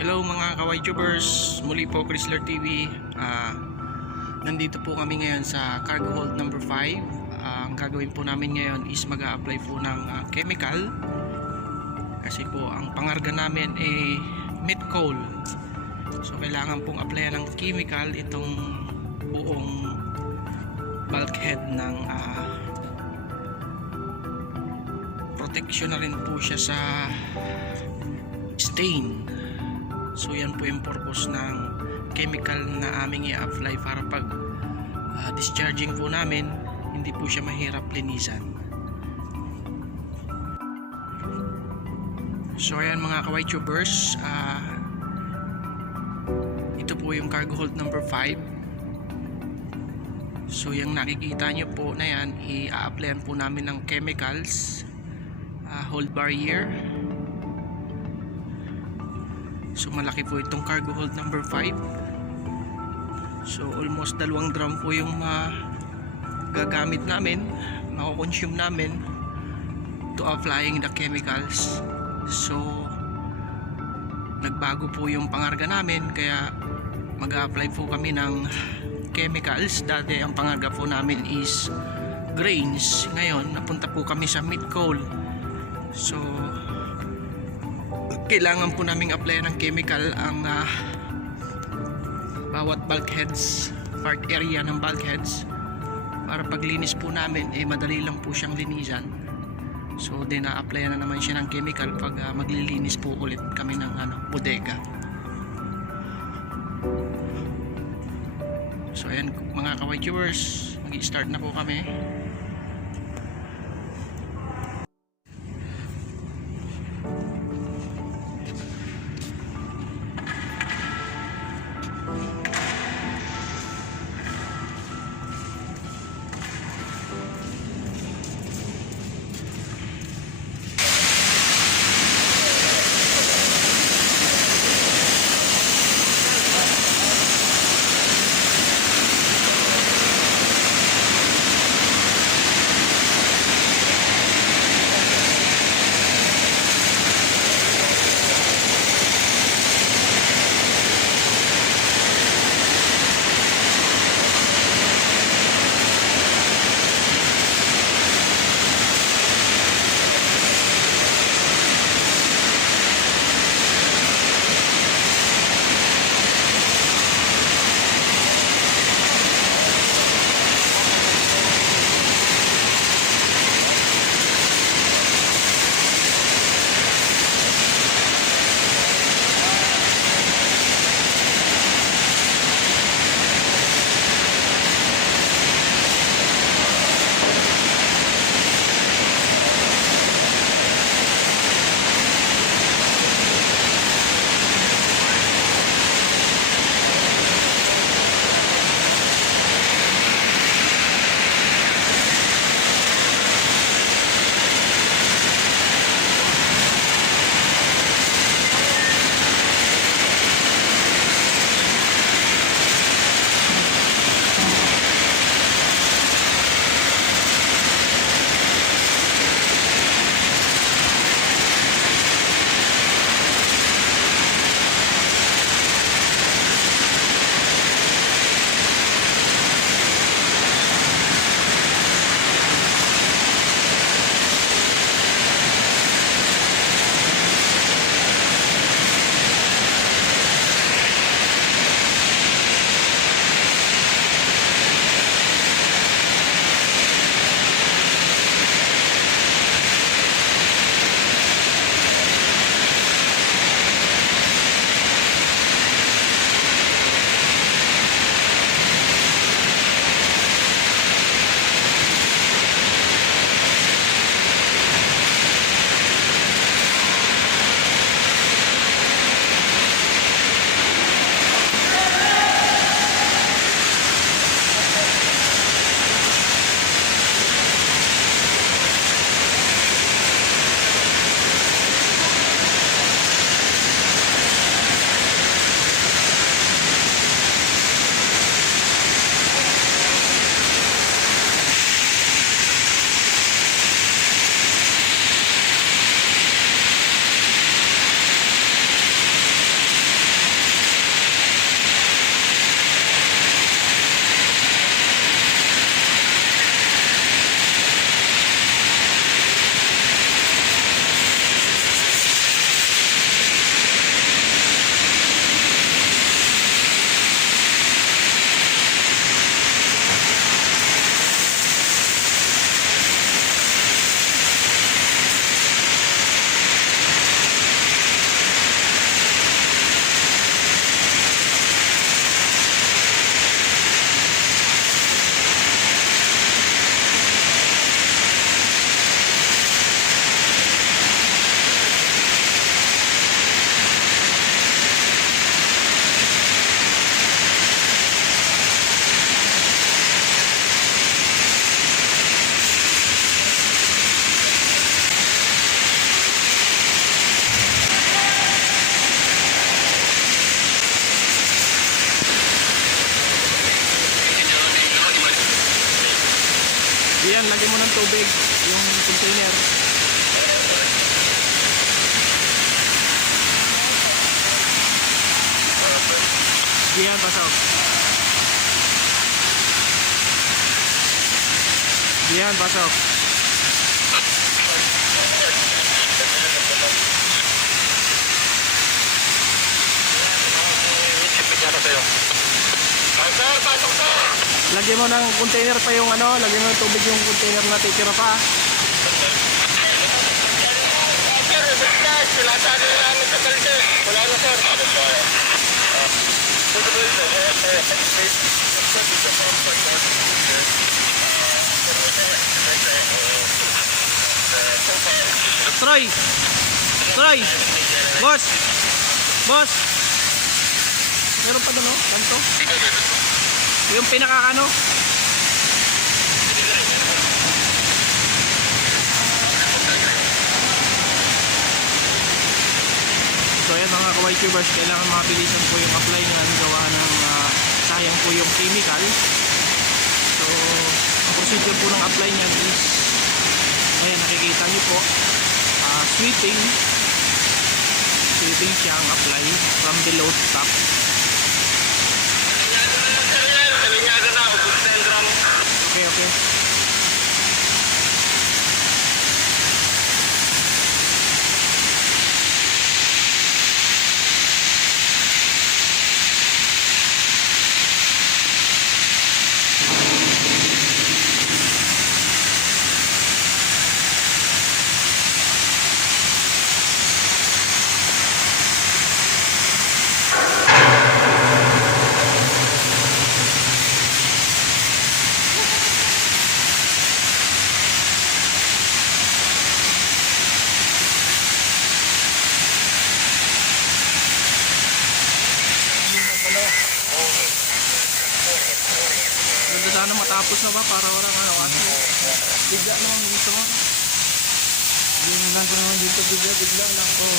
Hello mga ka-YouTubers, muli po Chrysler TV. Nandito po kami ngayon sa cargo hold number 5. Ang gagawin po namin ngayon is mag-a-apply po ng chemical. Kasi po ang pangarga namin ay met coal. So kailangan pong applyan ng chemical itong buong bulkhead ng protection na rin po siya sa stain. So yan po yung purpose ng chemical na aming i-apply para pag discharging po namin hindi po siya mahirap linisan. So ayan mga ka-YouTubers, ito po yung cargo hold number 5. So yung nakikita nyo po na yan, i-applyan po namin ng chemicals, hold barrier. So malaki po itong cargo hold number 5. So almost 2 drum po yung gagamit namin, mako-consume namin to applying the chemicals. So nagbago po yung pangarga namin, kaya mag-a-apply po kami ng chemicals. Dati ang pangarga po namin is grains, ngayon napunta po kami sa met coal. So kailangan po naming applyan ng chemical ang bawat bulkheads, part area ng bulkheads, para paglinis po namin madali lang po siyang linisan. So din na-applyan na naman siya ng chemical pag maglilinis po ulit kami ng bodega. So ayan mga ka-YouTubers, mag-i-start na po kami. lagyan mo ng tubig yung container. Yan, pasok. Yan, pasok. Lagyan mo ng container pa yung ano, lagyan mo ng tubig yung container na titira pa. Wala na sir. Troy! Troy! Boss! Boss! Meron pa doon, no? Kanto? Yung pinakakano? So ayan mga ka-YTubers, kailangan mabilisan po yung apply nga gawa ng sayang po yung chemical. So ang procedure po ng apply niyan is ayan, nakikita nyo po, sweeping siya ang apply from below to top. Okay, okay. Ganda sana matapos na ba para walang ano kasi bigla naman dito mo. Yung lang ko naman dito bigla lang. Oo.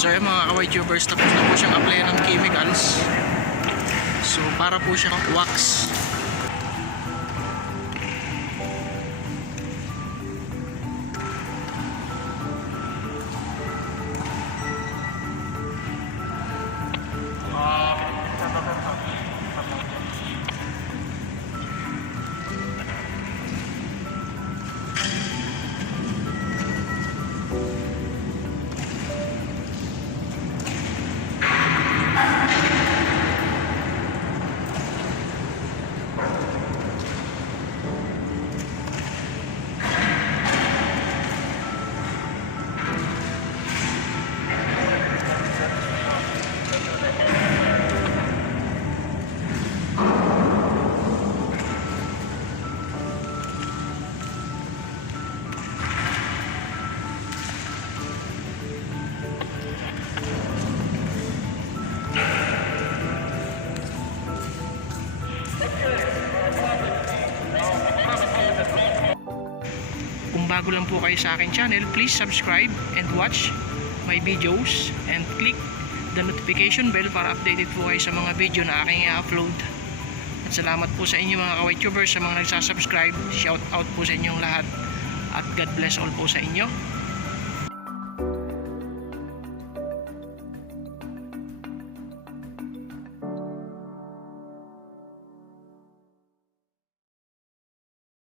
So yung mga ka-YTubers, tapos na po siyang apply ng chemicals. So para po siyang wax. Kung bago lang po kayo sa aking channel, please subscribe and watch my videos and click the notification bell para updated po kayo sa mga video na aking i-upload. At salamat po sa inyo mga ka-YTubers sa mga nagsasubscribe. Shout out po sa inyong lahat at God bless all po sa inyo.